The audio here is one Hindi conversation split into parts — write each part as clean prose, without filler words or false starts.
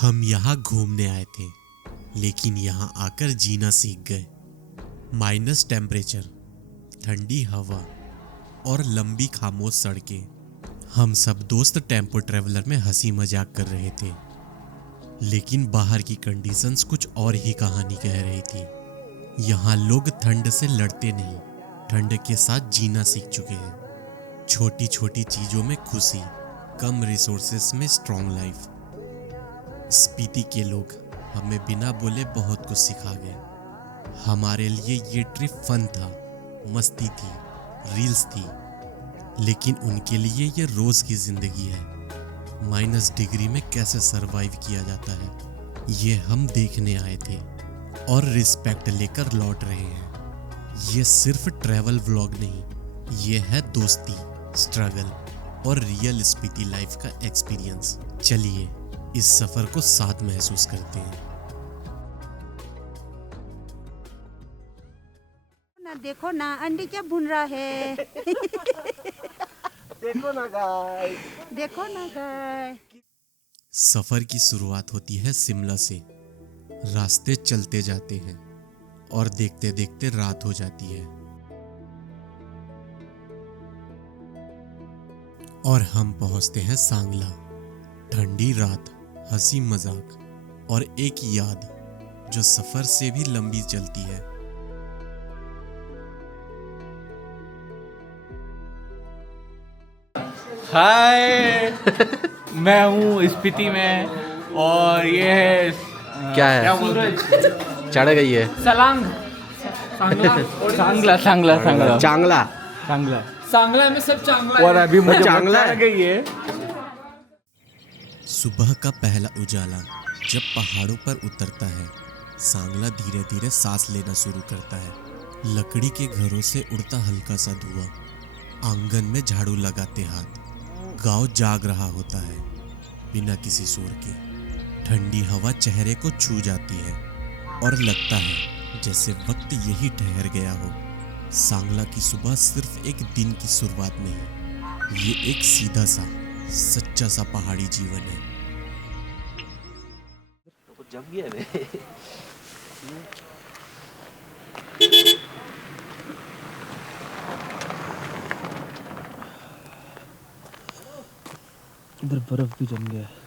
हम यहाँ घूमने आए थे, लेकिन यहाँ आकर जीना सीख गए। माइनस टेम्परेचर, ठंडी हवा और लंबी खामोश सड़कें। हम सब दोस्त टेम्पो ट्रेवलर में हंसी मजाक कर रहे थे, लेकिन बाहर की कंडीशंस कुछ और ही कहानी कह रही थी। यहाँ लोग ठंड से लड़ते नहीं, ठंड के साथ जीना सीख चुके हैं। छोटी छोटी चीजों में खुशी, कम रिसोर्सेस में स्ट्रॉन्ग लाइफ। स्पीति के लोग हमें बिना बोले बहुत कुछ सिखा गए। हमारे लिए ये ट्रिप फन था, मस्ती थी, रील्स थी, लेकिन उनके लिए ये रोज की जिंदगी है। माइनस डिग्री में कैसे सरवाइव किया जाता है, ये हम देखने आए थे और रिस्पेक्ट लेकर लौट रहे हैं। ये सिर्फ ट्रैवल व्लॉग नहीं, ये है दोस्ती, स्ट्रगल और रियल स्पीति लाइफ का एक्सपीरियंस। चलिए इस सफर को साथ महसूस करते हैं। देखो ना अंडी क्या भुन रहा है। देखो ना गाइस, देखो ना गाइस। सफर की शुरुआत होती है शिमला से। रास्ते चलते जाते हैं और देखते देखते रात हो जाती है और हम पहुंचते हैं सांगला। ठंडी रात, हंसी मजाक और एक याद जो सफर से भी लंबी चलती है। हाय मैं हूँ स्पीति में और ये है क्या है? क्या बोलते हैं? चढ़ गई है सलांग सांगला सांगला सांगला सांगला चांगला। सांगला सांगला में सब चांगला और अभी मुझे चांगला चढ़ गई है। सुबह का पहला उजाला जब पहाड़ों पर उतरता है, सांगला धीरे धीरे सांस लेना शुरू करता है। लकड़ी के घरों से उड़ता हल्का सा धुआं, आंगन में झाड़ू लगाते हाथ। गांव जाग रहा होता है बिना किसी शोर के। ठंडी हवा चेहरे को छू जाती है और लगता है जैसे वक्त यही ठहर गया हो। सांगला की सुबह सिर्फ एक दिन की शुरुआत नहीं, ये एक सीधा सा सच्चा सा पहाड़ी जीवन है। जम गया रे। इधर बर्फ भी जम गया है।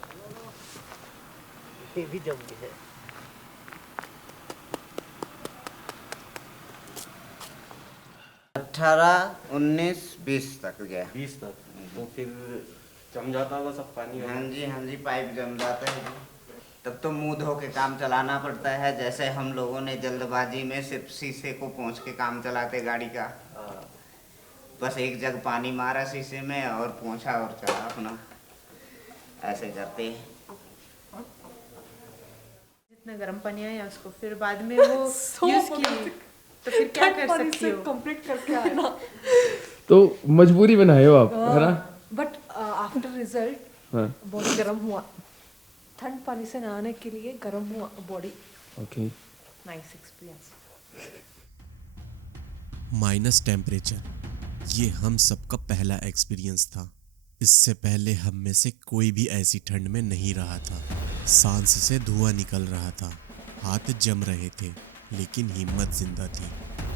ये भी जम गया है। 18, 19, 20 तक गया। 20 तक तो फिर जम जाता होगा सब पानी। हाँ जी, पाइप जम जाता है। तब तो मुंह धो के काम चलाना पड़ता है। जैसे हम लोगों ने जल्दबाजी में सिर्फ शीशे को पोंछ के काम चलाते गाड़ी का। बस एक जग पानी मारा शीशे में और पोंछा और चला अपना, ऐसे करते। जितना गर्म पानी आया उसको फिर बाद में वो यूज किए तो फिर क्या कर सकती हो? कंप्लीट करके आए ना। तो मजबूरी में नहाए हो आप, है ना? बट आफ्टर रिजल्ट बॉडी गर्म हुआ। ठंड पानी से नहाने के लिए गर्म हुआ body. Okay, nice experience. Minus temperature, ये हम सबका पहला एक्सपीरियंस था। इससे पहले हम में से कोई भी ऐसी ठंड में नहीं रहा था। सांस से धुआं निकल रहा था, हाथ जम रहे थे, लेकिन हिम्मत जिंदा थी।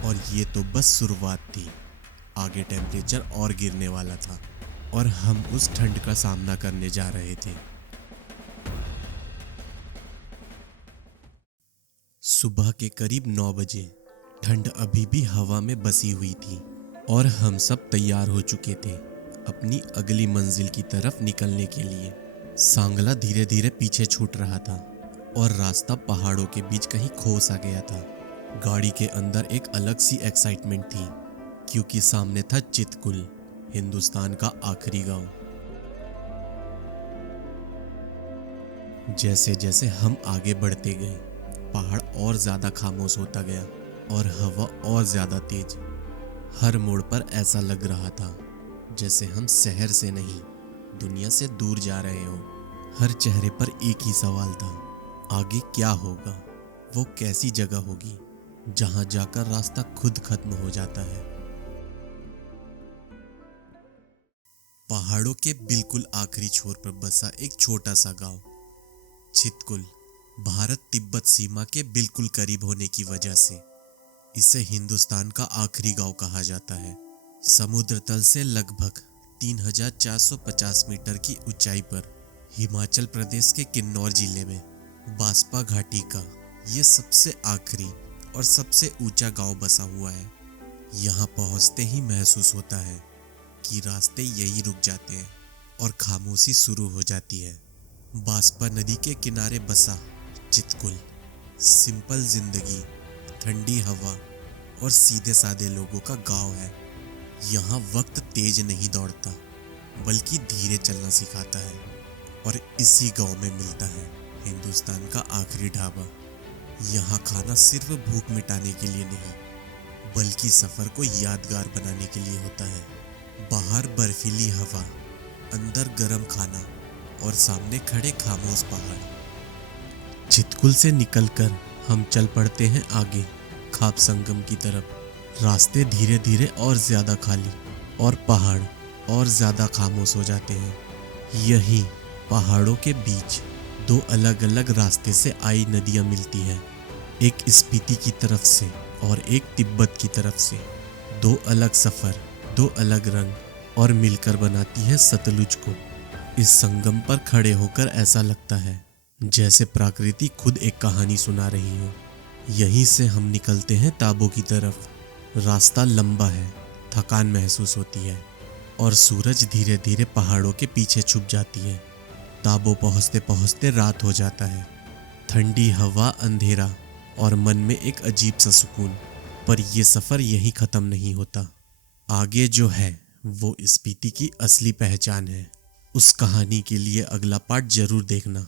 और ये तो बस शुरुआत थी, आगे टेम्परेचर और गिरने वाला था और हम उस ठंड का सामना करने जा रहे थे। सुबह के करीब 9 बजे ठंड अभी भी हवा में बसी हुई थी और हम सब तैयार हो चुके थे अपनी अगली मंजिल की तरफ निकलने के लिए। सांगला धीरे धीरे पीछे छूट रहा था और रास्ता पहाड़ों के बीच कहीं खो सा गया था। गाड़ी के अंदर एक अलग सी एक्साइटमेंट थी, क्योंकि सामने था चितकुल, हिंदुस्तान का आखिरी गांव। जैसे जैसे हम आगे बढ़ते गए, पहाड़ और ज्यादा खामोश होता गया और हवा और ज्यादा तेज। हर मोड़ पर ऐसा लग रहा था जैसे हम शहर से नहीं, दुनिया से दूर जा रहे हो। हर चेहरे पर एक ही सवाल था, आगे क्या होगा? वो कैसी जगह होगी जहां जाकर रास्ता खुद खत्म हो जाता है। पहाड़ों के बिल्कुल आखिरी छोर पर बसा एक छोटा सा गांव। चितकुल भारत तिब्बत सीमा के बिल्कुल करीब होने की वजह से इसे हिंदुस्तान का आखिरी गांव कहा जाता है। समुद्र तल से लगभग 3450 मीटर की ऊंचाई पर हिमाचल प्रदेश के किन्नौर जिले में बास्पा घाटी का ये सबसे आखिरी और सबसे ऊंचा गांव बसा हुआ है। यहाँ पहुँचते ही महसूस होता है कि रास्ते यही रुक जाते हैं और खामोशी शुरू हो जाती है। बास्पा नदी के किनारे बसा चितकुल सिंपल जिंदगी, ठंडी हवा और सीधे सादे लोगों का गांव है। यहाँ वक्त तेज नहीं दौड़ता बल्कि धीरे चलना सिखाता है और इसी गांव में मिलता है हिंदुस्तान का आखिरी ढाबा। यहाँ खाना सिर्फ भूख मिटाने के लिए नहीं बल्कि सफर को यादगार बनाने के लिए होता है। बाहर बर्फीली हवा, अंदर गर्म खाना और सामने खड़े खामोश पहाड़। चितकुल से निकलकर हम चल पड़ते हैं आगे खाप संगम की तरफ। रास्ते धीरे धीरे और ज्यादा खाली और पहाड़ और ज्यादा खामोश हो जाते हैं। यही पहाड़ों के बीच दो अलग अलग रास्ते से आई नदियां मिलती हैं, एक स्पीति की तरफ से और एक तिब्बत की तरफ से। दो अलग सफर, दो अलग रंग और मिलकर बनाती है सतलुज को। इस संगम पर खड़े होकर ऐसा लगता है जैसे प्रकृति खुद एक कहानी सुना रही हो। यहीं से हम निकलते हैं ताबो की तरफ। रास्ता लंबा है, थकान महसूस होती है और सूरज धीरे धीरे पहाड़ों के पीछे छुप जाती है। ताबो पहुंचते पहुंचते रात हो जाता है। ठंडी हवा, अंधेरा और मन में एक अजीब सा सुकून। पर यह सफर यहीं खत्म नहीं होता। आगे जो है वो स्पीति की असली पहचान है। उस कहानी के लिए अगला पार्ट जरूर देखना।